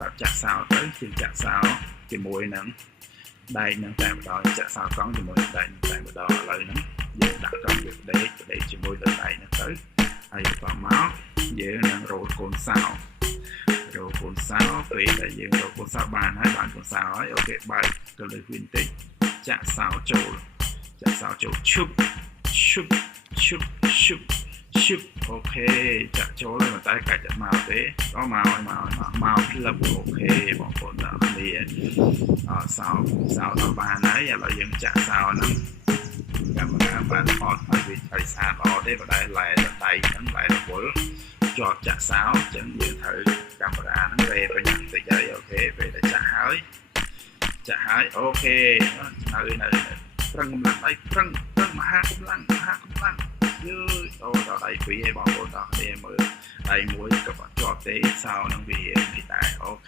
ដាក់ចាក់សោទៅជាចាក់សោជាមួយនឹងដែកនឹងតែម្ដងចាក់សោកង់ជាមួយដែកនឹងតែម្ដងឥឡូវហ្នឹងយើងដាក់កង់វាផ្ដេកជាមួយនឹងដែកហ្នឹងទៅហើយបន្តមកយើងនឹងរោលកូនសោពេលដែលយើងរោលកូនសោបានកូនសោហើយអូខេបើកទៅលើវិញតិចចាក់សោចូលឈុបអូខេចាក់ចូលហើយតែកាច់តែមកទេក៏មកផ្លឹបអូខេបងប្អូនទាំងគ្នាសោដល់បានហើយឥឡូវយើងចាក់សោហ្នឹងកាមេរ៉ាបានថតឲ្យវាឲ្យស្អាតល្អទេបើដែលឡែដៃហ្នឹងឡែរវល់ជាប់ចាក់សោអញ្ចឹងយើងត្រូវកាមេរ៉ាហ្នឹងរេបញ៉ាំតិចហើយអូខេពេលដែលចាក់ហើយអូខេនៅប្រឹងកម្លាំងដៃប្រឹងមហាកម្លាំងយឺដល់ដៃពីរឲ្យបងប្អូនទាំងគ្នាមើលដៃមួយក៏ជាប់ទេសោនឹងវានេះដែរអូ